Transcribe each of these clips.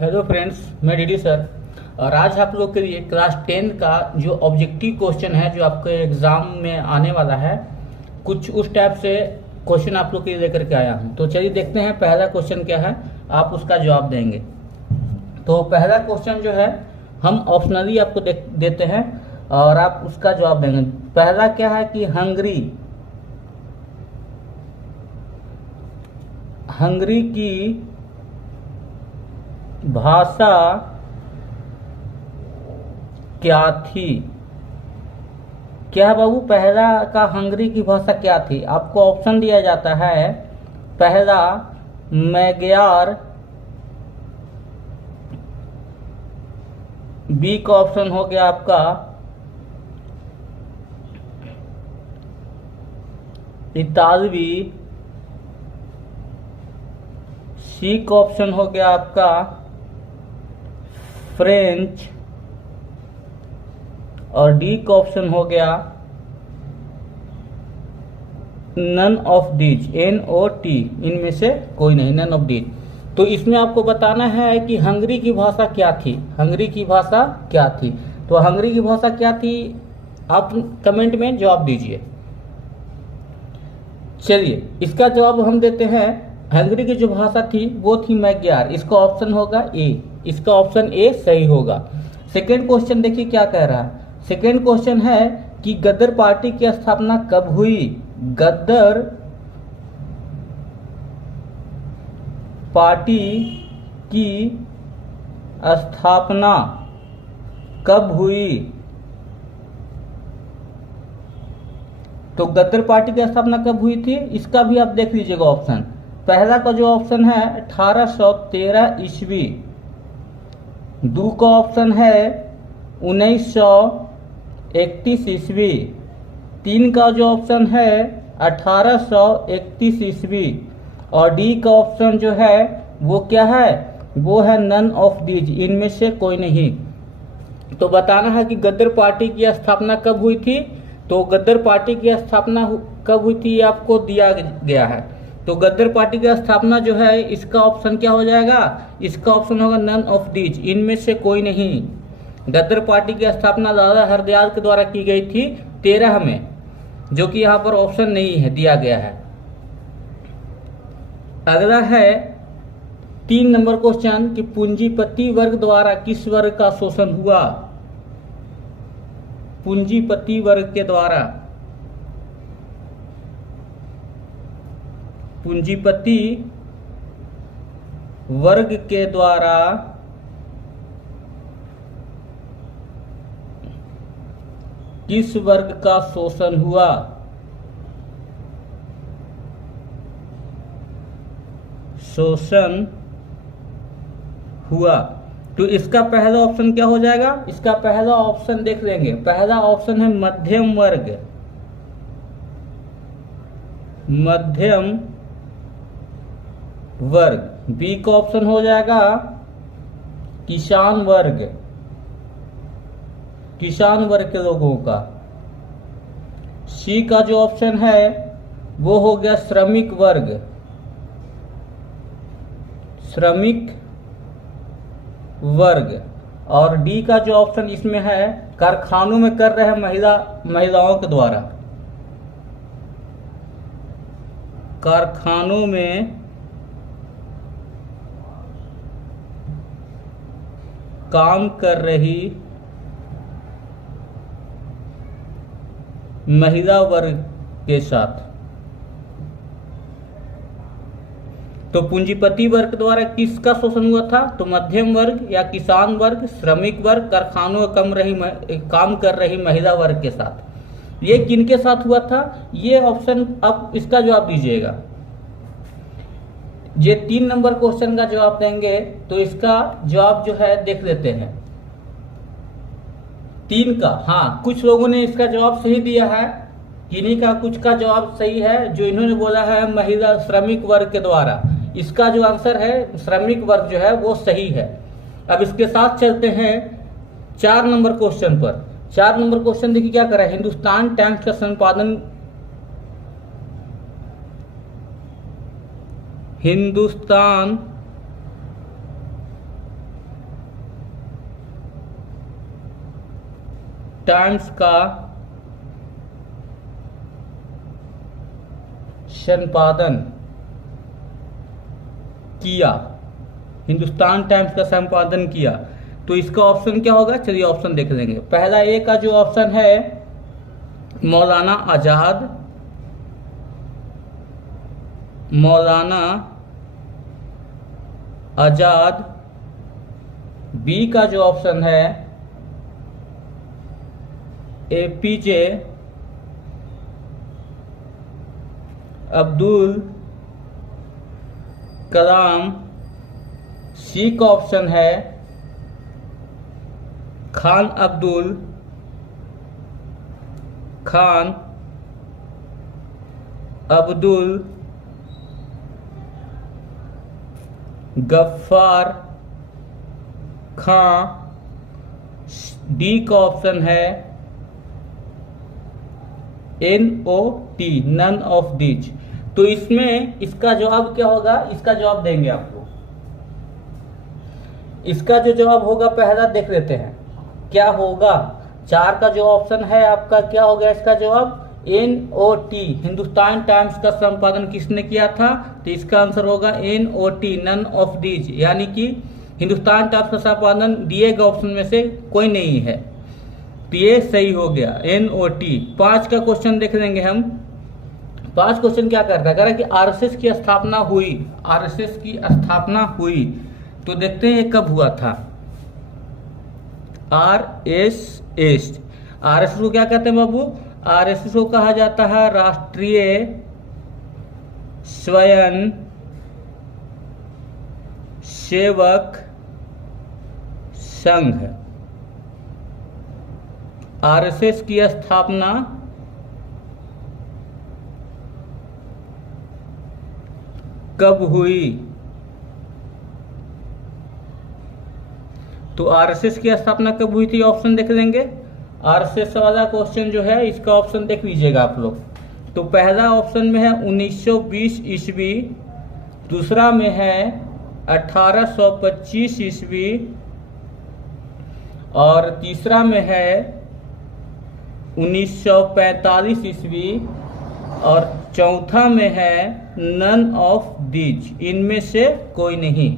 Hello friends, मैं DD sir. और आज आप लोग के लिए क्लास 10 का जो ऑब्जेक्टिव क्वेश्चन है जो आपके एग्जाम में आने वाला है, कुछ उस टाइप से क्वेश्चन आप लोग के लिए लेकर के आया हूं। तो चलिए देखते हैं पहला क्वेश्चन क्या है, आप उसका जवाब देंगे। तो पहला क्वेश्चन जो है हम ऑप्शनली आपको देते हैं और आप उसका जवाब देंगे। पहला क्या है कि हंगरी की भाषा क्या थी। क्या है बाबू, पहला का हंगरी की भाषा क्या थी? आपको ऑप्शन दिया जाता है। पहला मैग्यार, बी का ऑप्शन हो गया आपका इतालवी, सी का ऑप्शन हो गया आपका फ्रेंच और डी का ऑप्शन हो गया नन ऑफ दीज, NOT, इनमें से कोई नहीं, नन ऑफ दीज। तो इसमें आपको बताना है कि हंगरी की भाषा क्या थी। हंगरी की भाषा क्या थी? तो हंगरी की भाषा क्या थी, आप कमेंट में जवाब दीजिए। चलिए इसका जवाब हम देते हैं। हंगरी की जो भाषा थी वो थी मैग्यार। इसका ऑप्शन होगा ए, इसका ऑप्शन ए सही होगा। सेकेंड क्वेश्चन देखिए क्या कह रहा है। सेकेंड क्वेश्चन है कि गदर पार्टी की स्थापना कब हुई। गदर पार्टी की स्थापना कब हुई? तो गदर पार्टी की स्थापना कब हुई थी, इसका भी आप देख लीजिएगा ऑप्शन। पहला का जो ऑप्शन है 1813 ईस्वी। दू का ऑप्शन है 1931 ईस्वी। तीन का जो ऑप्शन है 1831 ईस्वी। और डी का ऑप्शन जो है वो क्या है, वो है नन ऑफ दीज, इनमें से कोई नहीं। तो बताना है कि गदर पार्टी की स्थापना कब हुई थी। तो गदर पार्टी की स्थापना कब हुई थी ये आपको दिया गया है। तो गदर पार्टी की स्थापना जो है इसका ऑप्शन क्या हो जाएगा, इसका ऑप्शन होगा नन ऑफ दीज, इनमें से कोई नहीं। गदर पार्टी की स्थापना लाला हरदयाल के द्वारा की गई थी 13 में, जो कि यहाँ पर ऑप्शन नहीं है, दिया गया है। अगला है 3 नंबर क्वेश्चन कि पूंजीपति वर्ग द्वारा किस वर्ग का शोषण हुआ। पूंजीपति वर्ग के द्वारा, पूंजीपति वर्ग के द्वारा किस वर्ग का शोषण हुआ। शोषण हुआ। तो इसका पहला ऑप्शन क्या हो जाएगा, इसका पहला ऑप्शन देख लेंगे। पहला ऑप्शन है मध्यम वर्ग, मध्यम वर्ग। बी का ऑप्शन हो जाएगा किसान वर्ग, किसान वर्ग के लोगों का। सी का जो ऑप्शन है वो हो गया श्रमिक वर्ग, श्रमिक वर्ग। और डी का जो ऑप्शन इसमें है कारखानों में कर रहे महिलाओं के द्वारा, कारखानों में काम कर रही महिला वर्ग के साथ। तो पूंजीपति वर्ग द्वारा किसका शोषण हुआ था, तो मध्यम वर्ग या किसान वर्ग, श्रमिक वर्ग, कारखानों में काम कर रही महिला वर्ग के साथ। ये किनके साथ हुआ था, ये ऑप्शन आप इसका जवाब दीजिएगा। ये 3 नंबर क्वेश्चन का जवाब देंगे तो इसका जवाब जो है देख लेते हैं। 3 का, हाँ कुछ लोगों ने इसका जवाब सही दिया है, किन्हीं का कुछ का जवाब सही है। जो इन्होंने बोला है महिला श्रमिक वर्ग के द्वारा, इसका जो आंसर है श्रमिक वर्ग जो है वो सही है। अब इसके साथ चलते हैं 4 नंबर क्वेश्चन पर। 4 नंबर क्वेश्चन देखिए क्या कर रहा है। हिंदुस्तान टाइम्स का संपादन हिंदुस्तान टाइम्स का संपादन किया, हिंदुस्तान टाइम्स का संपादन किया। तो इसका ऑप्शन क्या होगा, चलिए ऑप्शन देख लेंगे। पहला ए का जो ऑप्शन है मौलाना आजाद, मौलाना आजाद। बी का जो ऑप्शन है एपीजे अब्दुल कलाम। सी का ऑप्शन है खान अब्दुल गफ्फार खां। डी का ऑप्शन है NOT, नन ऑफ दीज। तो इसमें इसका जवाब क्या होगा, इसका जवाब देंगे आप लोग। इसका जो जवाब होगा पहला देख लेते हैं क्या होगा। 4 का जो ऑप्शन है आपका क्या हो गया, इसका जवाब NOT, हिंदुस्तान टाइम्स का संपादन किसने किया था, तो इसका आंसर होगा NOT, नन ऑफ दीज, यानी कि हिंदुस्तान टाइम्स का संपादन दिए गए ऑप्शन में से कोई नहीं है। तो ये सही हो गया NOT। 5 का क्वेश्चन देख लेंगे हम। 5 क्वेश्चन क्या करता है, कह रहा है कि आरएसएस की स्थापना हुई, आरएसएस की स्थापना हुई। तो देखते हैं ये कब हुआ था। आरएसएस को क्या कहते हैं बाबू, आरएसएस को कहा जाता है राष्ट्रीय स्वयं सेवक संघ। आरएसएस की स्थापना कब हुई, तो आरएसएस की स्थापना कब हुई थी, ऑप्शन देख लेंगे। आरएसएस वाला क्वेश्चन जो है इसका ऑप्शन देख लीजिएगा आप लोग। तो पहला ऑप्शन में है 1920 ईस्वी, दूसरा में है 1825 ईस्वी, और तीसरा में है 1945 ईस्वी, और चौथा में है नन ऑफ दीज, इनमें से कोई नहीं।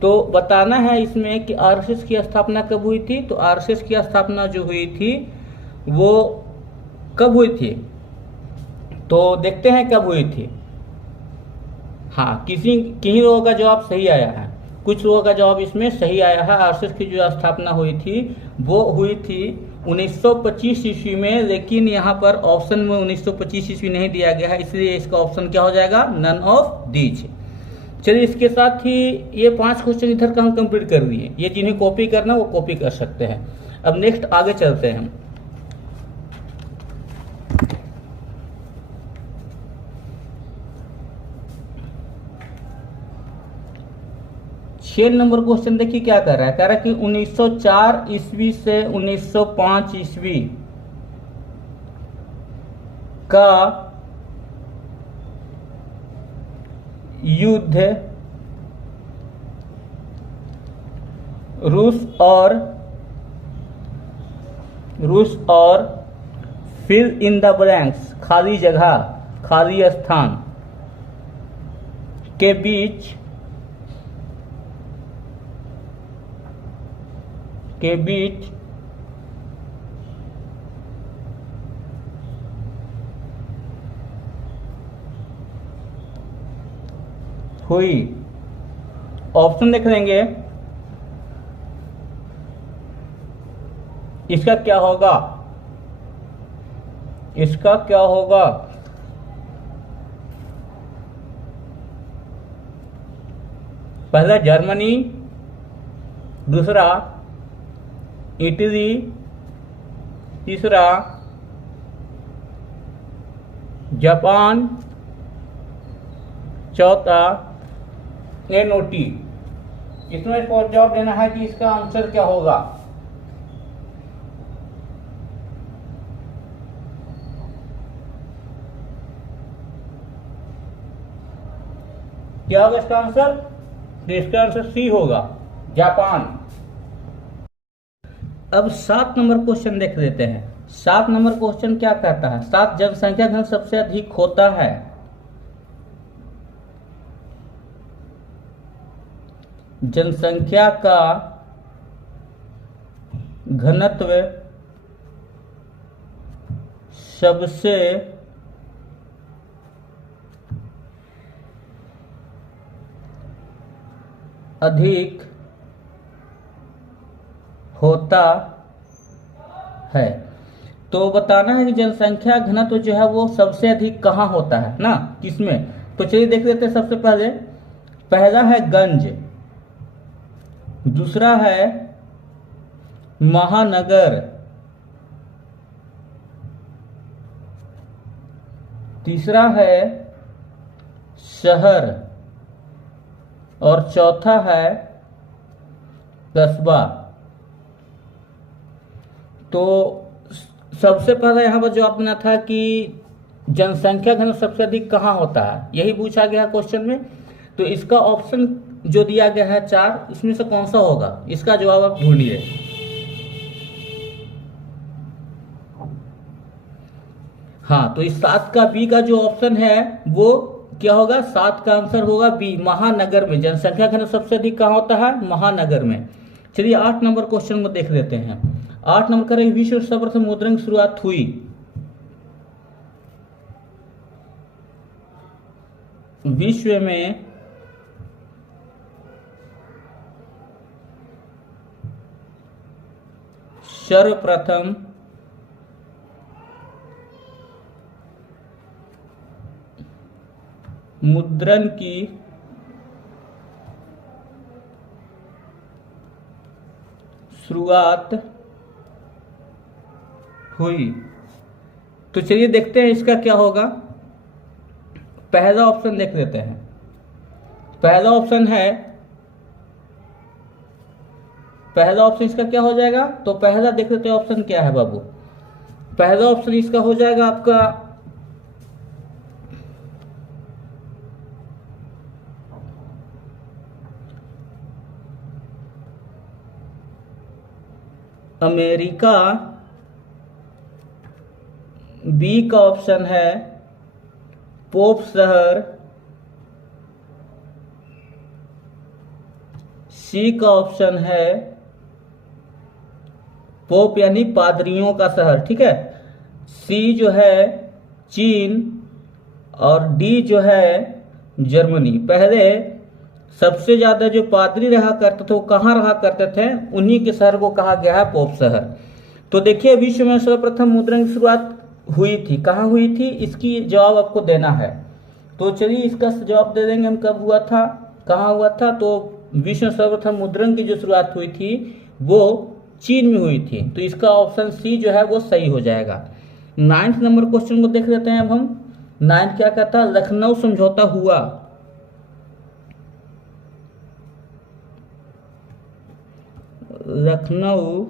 तो बताना है इसमें कि आरएसएस की स्थापना कब हुई थी। तो आरएसएस की स्थापना जो हुई थी वो कब हुई थी, तो देखते हैं कब हुई थी। हाँ, किन्हीं लोगों का जवाब सही आया है, कुछ लोगों का जवाब इसमें सही आया है। आरएसएस की जो स्थापना हुई थी वो हुई थी 1925 ईस्वी में, लेकिन यहाँ पर ऑप्शन में 1925 ईस्वी नहीं दिया गया है, इसलिए इसका ऑप्शन क्या हो जाएगा, नन ऑफ दीज। चलिए इसके साथ ही ये 5 क्वेश्चन इधर का हम कंप्लीट कर दिए। ये जिन्हें कॉपी करना वो कॉपी कर सकते हैं। अब नेक्स्ट आगे चलते हैं। 6 नंबर क्वेश्चन देखिए क्या कर रहा है, कह रहा है कि 1904 ईस्वी से 1905 ईस्वी का युद्ध रूस और फिल इन द ब्लैंक्स, खाली जगह, खाली स्थान के बीच हुई। ऑप्शन देख लेंगे, इसका क्या होगा, इसका क्या होगा। पहला जर्मनी, दूसरा इटली, तीसरा जापान, चौथा NOT। इसमें जवाब देना है कि इसका आंसर क्या होगा। क्या होगा इसका आंसर, तो इसका आंसर सी होगा, जापान। अब 7 नंबर क्वेश्चन देख लेते हैं। 7 नंबर क्वेश्चन क्या कहता है? 7 जनसंख्या घन सबसे अधिक होता है। जनसंख्या का घनत्व सबसे अधिक होता है। तो बताना है कि जनसंख्या घनत्व जो है वो सबसे अधिक कहाँ होता है ना, किसमें? तो चलिए देख लेते हैं। सबसे पहला है गंज, दूसरा है महानगर, तीसरा है शहर और चौथा है कस्बा। तो सबसे पहले यहां पर जवाब देना था कि जनसंख्या घनत्व सबसे अधिक कहाँ होता है, यही पूछा गया क्वेश्चन में। तो इसका ऑप्शन जो दिया गया है 4, इसमें से कौन सा होगा? इसका जवाब आप ढूंढिए। हाँ, तो इस 7 का बी का जो ऑप्शन है वो क्या होगा? 7 का आंसर होगा बी, महानगर में। जनसंख्या घनत्व सबसे अधिक कहाँ होता है? महानगर में। चलिए 8 नंबर क्वेश्चन को देख लेते हैं। 8 नंबर करें, विश्व सर्वप्रथम मुद्रण की शुरुआत हुई। विश्व में सर्वप्रथम मुद्रण की शुरुआत हुई। तो चलिए देखते हैं इसका क्या होगा। पहला ऑप्शन देख लेते हैं। पहला ऑप्शन इसका क्या हो जाएगा? तो पहला देख लेते हैं ऑप्शन क्या है बाबू। पहला ऑप्शन इसका हो जाएगा आपका अमेरिका, बी का ऑप्शन है पोप शहर, सी का ऑप्शन है पोप यानी पादरियों का शहर, ठीक है। सी जो है चीन और डी जो है जर्मनी। पहले सबसे ज्यादा जो पादरी रहा करते थे वो कहाँ रहा करते थे? उन्हीं के शहर को कहा गया है पोप शहर। तो देखिए विश्व में सर्वप्रथम मुद्रण की शुरुआत हुई थी, कहाँ हुई थी? इसकी जवाब आपको देना है। तो चलिए इसका जवाब दे देंगे हम, कब हुआ था, कहाँ हुआ था। तो विश्व में सर्वप्रथम मुद्रण की जो शुरुआत हुई थी वो चीन में हुई थी। तो इसका ऑप्शन सी जो है वो सही हो जाएगा। 9th नंबर क्वेश्चन को देख लेते हैं अब हम। 9 क्या कहता है? लखनऊ समझौता हुआ। लखनऊ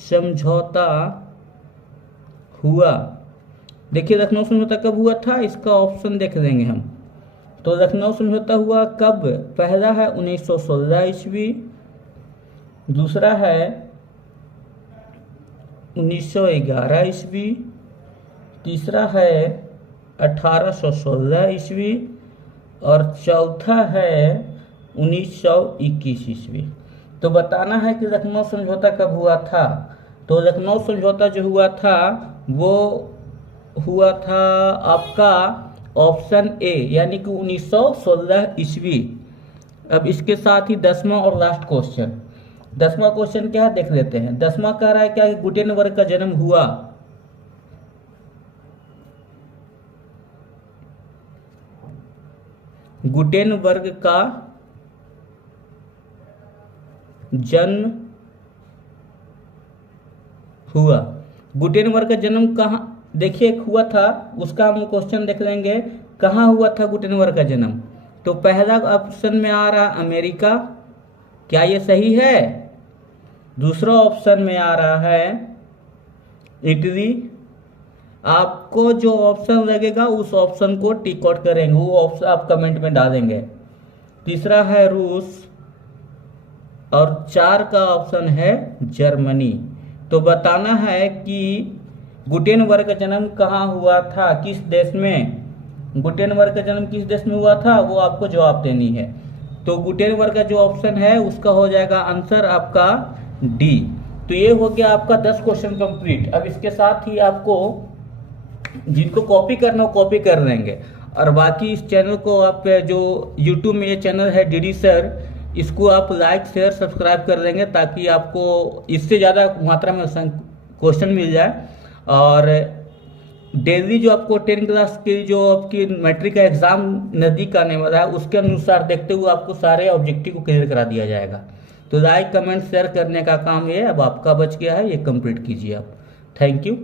समझौता हुआ। देखिए लखनऊ समझौता कब हुआ था, इसका ऑप्शन देख लेंगे हम। तो लखनऊ समझौता हुआ कब? पहला है 1916 ईस्वी, दूसरा है 1911 ईस्वी, तीसरा है 1816 ईस्वी और चौथा है 1921 ईस्वी। तो बताना है कि लखनऊ समझौता कब हुआ था। तो लखनऊ समझौता जो हुआ था वो हुआ था आपका ऑप्शन ए यानी कि 1916 ईस्वी। अब इसके साथ ही 10वां और लास्ट क्वेश्चन। 10वां क्वेश्चन क्या है देख लेते हैं। 10वां कह रहा है क्या कि गुटेनबर्ग का जन्म हुआ। गुटेनबर्ग का जन्म हुआ। गुटेनबर्ग का जन्म कहाँ देखिए हुआ था, उसका हम क्वेश्चन देख लेंगे। कहाँ हुआ था गुटेनबर्ग का जन्म? तो पहला ऑप्शन में आ रहा अमेरिका, क्या ये सही है? दूसरा ऑप्शन में आ रहा है इटली। आपको जो ऑप्शन लगेगा उस ऑप्शन को टिक आउट करेंगे, वो ऑप्शन आप कमेंट में डालेंगे। तीसरा है रूस, और 4 का ऑप्शन है जर्मनी। तो बताना है कि गुटेनबर्ग का जन्म कहाँ हुआ था, किस देश में। गुटेनबर्ग का जन्म किस देश में हुआ था, वो आपको जवाब देनी है। तो गुटेनबर्ग का जो ऑप्शन है उसका हो जाएगा आंसर आपका डी। तो ये हो गया आपका 10 क्वेश्चन कंप्लीट। अब इसके साथ ही आपको जिनको कॉपी करना हो कॉपी कर लेंगे, और बाकी इस चैनल को आप जो यूट्यूब में ये चैनल है डीडी सर, इसको आप लाइक शेयर सब्सक्राइब कर लेंगे ताकि आपको इससे ज़्यादा मात्रा में क्वेश्चन मिल जाए। और डेली जो आपको 10 क्लास की जो आपकी मैट्रिक का एग्जाम नज़दीक आने वाला है उसके अनुसार देखते हुए आपको सारे ऑब्जेक्टिव को क्लियर करा दिया जाएगा। तो लाइक कमेंट शेयर करने का काम ये अब आपका बच गया है, ये कंप्लीट कीजिए आप। Thank you.